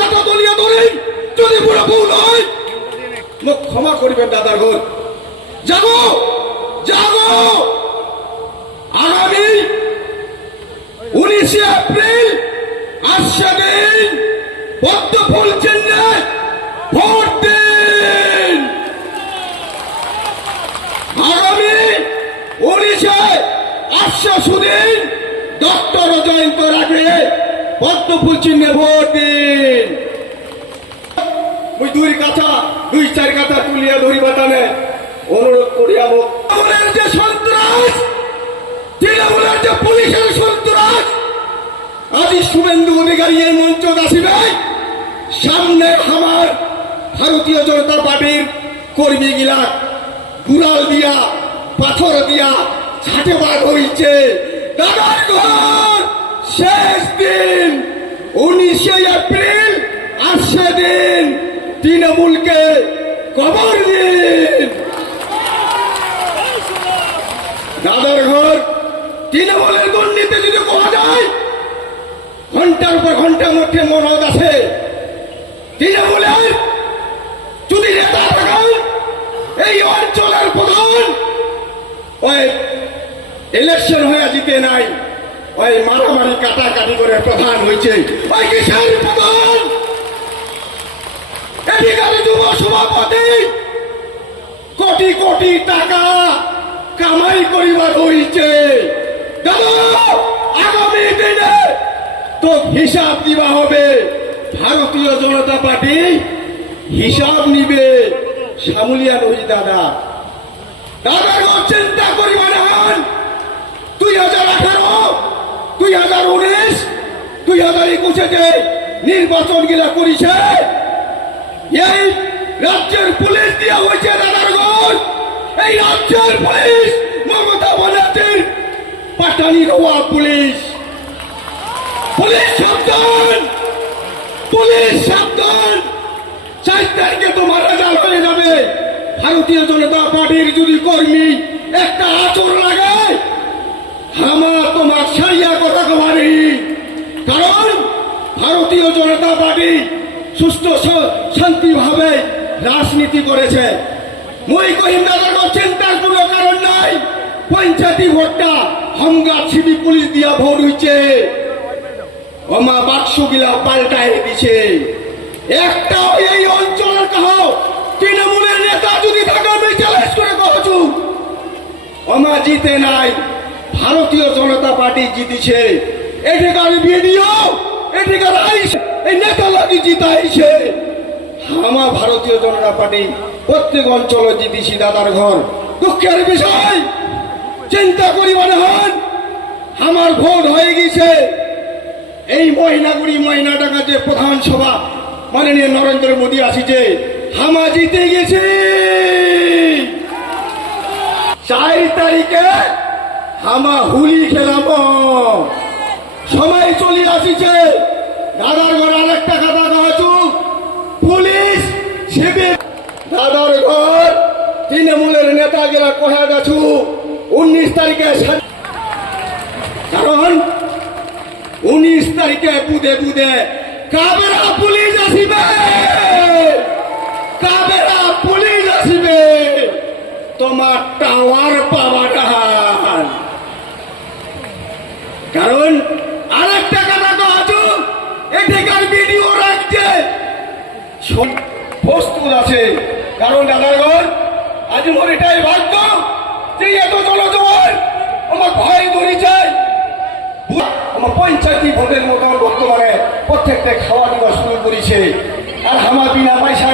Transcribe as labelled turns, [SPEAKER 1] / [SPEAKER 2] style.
[SPEAKER 1] কথা দলিয়া ধরেন যদি বুড়া বউ নয় ক্ষমা করিবেন, দাদার ঘর। জাগো জাগো। আগামী উনিশে এপ্রিল আসছে দিন পদ্ম ফুল চিহ্নে ভোট দিন। আগামী উনিশে আসছে সুদিন, ডক্টর জয়ন্ত রাখে পদ্ম ফুল চিহ্নে ভোট দিন। দুই কথা দুই চার কথা তুলিয়া ধরি বাটানে অনুরোধ করিয়া যে সন্ত্রাস, তৃণমূলের যে পুলিশের সন্ত্রাস, আজি শুভেন্দু অধিকারী এই মঞ্চ আসিবে সামনে আমার ভারতীয় জনতা পার্টির কর্মী গিলা, গুড়াল দিয়া, পাথর দিয়া ছাটে বাদ হইছে দাদার ঘর, শেষ দিন। উনিশে এপ্রিল আসছে দিন তৃণমূলকে কবর দিন। দাদার ঘর তৃণমূলের দুর্নীতি যদি কোয়া যায়, ঘণ্টার পর ঘণ্টার মধ্যে মনোদ আছে। তৃণমূলের যদি নেতা থাকেন, এই অঞ্চলের প্রধান, ওই ইলেকশন হয়ে জিতে নাই। ওই মারামারি কাটাকাটি করে প্রধান হয়েছে। ওই প্রধান? যুব সভাপতি, কোটি কোটি টাকা কামাই করিবার হইছে। আগামী দিনে তো হিসাব দিবা হবে। ভারতীয় জনতা পার্টি হিসাব নিবে। সামুলিয়া রহি দাদা। ঘর চিন্তা করিবা না। দুই হাজার আঠারো দুই হাজার উনিশ দুই একুশে যে নির্বাচন গিলা করিছে। এই রাজ্যের পুলিশ দিয়া হয়েছে এই রাজ্যের পুলিশ মমতা বন্দ্যোপাধ্যায়ের পাটানি রোয়া পুলিশ। পুলিশ সাবধান পুলিশ সাবধান। চার তারিখে তোমার রেজাল্ট হয়ে যাবে। ভারতীয় জনতা পার্টির যদি কর্মী একটা আচর লাগায় আমার তোমার সারিয়া কথা কমারি কারণ ভারতীয় জনতা পার্টি সুস্থ শান্তিভাবে রাজনীতি করেছে। চিন্তার কোনো কারণ নাই। পঞ্চায়েতি ভোটটা পুলিশ দিয়া ভোট হইছে। ওমা বাক্স গিলা পাল্টাই দিছে। একটাও এই অঞ্চলের কাহ তৃণমূলের নেতা যদি চ্যালেঞ্জ করে কহছু ওমা জিতে নাই। ভারতীয় জনতা পার্টি জিতেছে। এদিকার ভিডিও আইছে এই নেতা লাগি জিতাইছে আমার ভারতীয় জনতা পার্টি, প্রত্যেক অঞ্চলে জিতেছি দাদার ঘর। দুঃখের বিষয়, চিন্তা করি মনে হন আমার ভোট হয়ে গেছে। এই মহিনাগুড়ি মহিনাটাকা যে প্রধান সভা, মাননীয় নরেন্দ্র মোদী আসিছে, হামা জিতে গেছে। চার তারিখে হামা হুলি খেলাম। সময় চলে আসিছে। দাদার ঘর আরেকটা কথা কহছু পুলিশ, শিবির। দাদার ঘর, তৃণমূলের নেতাগিরা কহে গেছু? উনিশ তারিখে কারণ উনিশ তারিখে বুধে বুধে কাবেরা পুলিশ আসিবে। কাবেরা পুলিশ আসিবে। তোমার টাওয়ার পাওয়াটার কারণ আরেকটা কথা কহাছু এদিকার ভিডিও রাখছে সব প্রস্তুত আছে। কারণ দাদাগর আজ মোর এটাই ভাগ্য যে এত জনজোয়ার আমার ভয় চাই। আমার পঞ্চায়েতি ভোটের মতো বর্তমানে প্রত্যেকটা খাওয়া দাওয়া শুরু করেছে। আর আমার বিনা ঘর